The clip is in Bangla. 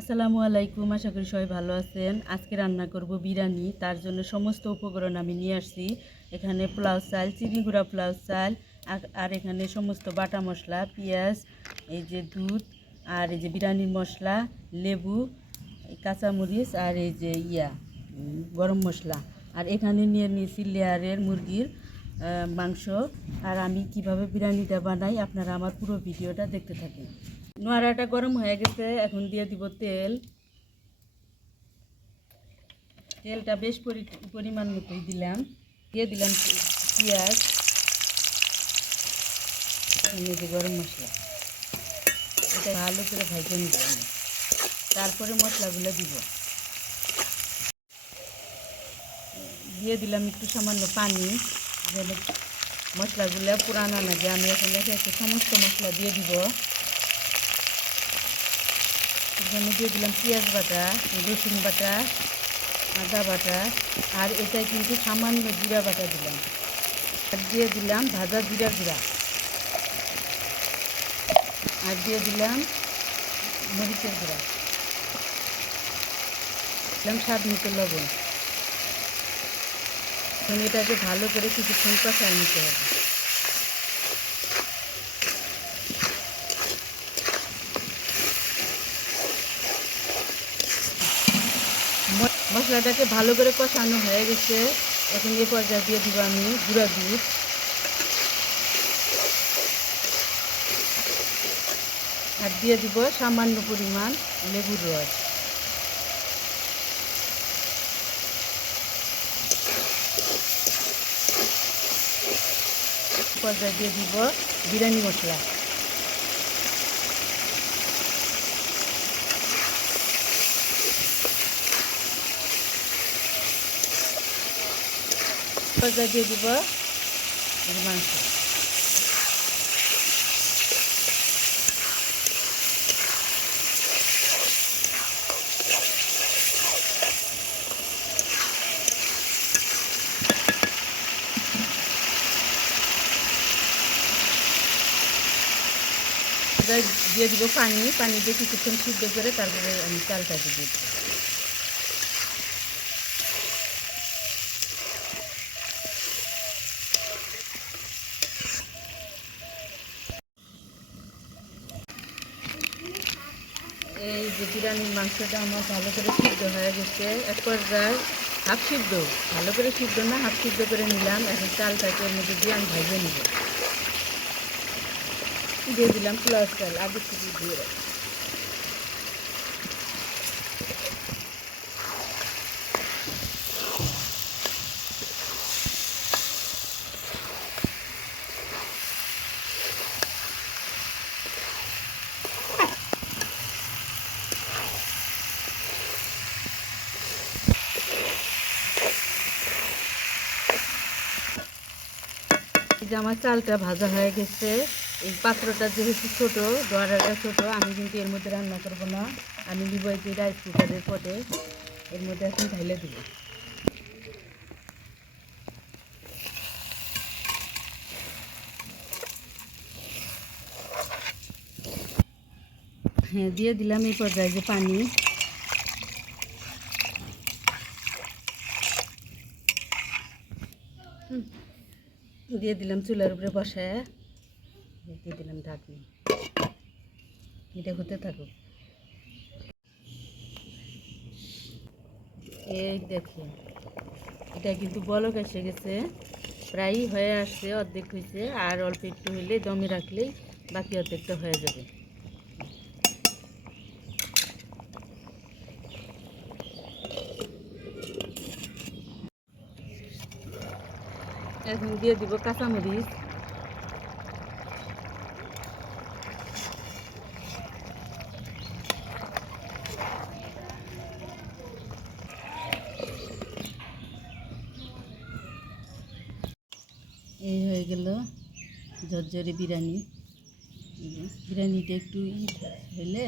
আসসালামু আলাইকুম, আশা করি সবাই ভালো আছেন। আজকে রান্না করব বিরিয়ানি। তার জন্য সমস্ত উপকরণ আমি নিয়ে আসছি। এখানে পোলাও চাল, চিনি গুঁড়া পোলাও চাল, আর এখানে সমস্ত বাটা মশলা, পেঁয়াজ, এই যে দুধ, আর এই যে বিরিয়ানির মশলা, লেবু, কাঁচামরিচ, আর এই যে গরম মশলা। আর এখানে নিয়ে নিয়েছি লেয়ারের মুরগির মাংস। আর আমি কিভাবে বিরিয়ানিটা বানাই আপনারা আমার পুরো ভিডিওটা দেখতে থাকুন। নোয়ারাটা গরম হয়ে গেছে, এখন দিয়ে দিব তেল। তেলটা বেশ পরিমাণ মতোই দিলাম। দিয়ে দিলাম পেঁয়াজ, যে গরম মশলা, এটা ভালো করে ভেজে নিব আমি। তারপরে মশলাগুলো দিব। দিয়ে দিলাম একটু সামান্য পানি, যেন মশলাগুলো পুরানো না যে। আমি এখন একে সমস্ত মশলা দিয়ে দিব। এখানে দিয়ে দিলাম পেঁয়াজ বাটা, রসুন বাটা, আদা বাটা, আর এটা কিন্তু সামান্য জিরা বাটা দিলাম। আর দিয়ে দিলাম ভাজা জিরা গুঁড়া, আর দিয়ে দিলাম মরিচের গুঁড়া, দিলাম স্বাদ মতো লবণ। এখন এটাকে ভালো করে কিছুক্ষণ কষায় নিতে হবে। মশলাটাকে ভালো করে কষানো হয়ে গেছে। এখন এই পর্যায়ে দিয়ে দিব আমি গুঁড়া দুধ, আর দিয়ে দিব সামান্য পরিমাণ লেবুর রস। পর্যায়ে দিয়ে দিব বিরিয়ানি মশলা। পর্যায়ে দিয়ে দিব মাংস। দিয়ে দিব পানি, পানি দিয়ে কিছুক্ষণ সিদ্ধ করে তারপরে আমি চালটা দিয়ে দিব। এই যে বিরিয়ানির মাংসটা আমার ভালো করে সিদ্ধ হয়ে গেছে। এক পর্যায়ে হাফ সিদ্ধ, ভালো করে সিদ্ধ না, হাফ সিদ্ধ করে নিলাম। এখন চালটাকে এর মধ্যে দিয়ে আমি ভেজে নিব। দিয়ে দিলাম পোলাও চাল, আগে থেকে দিয়ে রাখি। এই যে আমার চালটা ভাজা হয়ে গেছে। এই পাত্রটা যেহেতু ছোটো, ডোয়ারাটা ছোটো, আমি কিন্তু এর মধ্যে রান্না করবো না। আমি নিব এই যে রাইস কুকারের পটে, এর মধ্যে এখন ঢাইলে দিব। হ্যাঁ, দিয়ে দিলাম এই পর্যায়ে যে পানি। দিয়ে দিলাম চুলার উপরে বসায়, দিয়ে দিলাম ঢাকনি। এটা হতে থাকুক। এই দেখুন, এটা কিন্তু বলক এসে গেছে, প্রায়ই হয়ে আসছে, অর্ধেক হয়েছে। আর অল্প একটু হইলে দমে রাখলেই বাকি অর্ধেকটা হয়ে যাবে। এখন দিয়ে দিব কাঁচামরিচ, এই হয়ে গেল ঝরঝরে বিরিয়ানি। বিরিয়ানিটা একটু হলে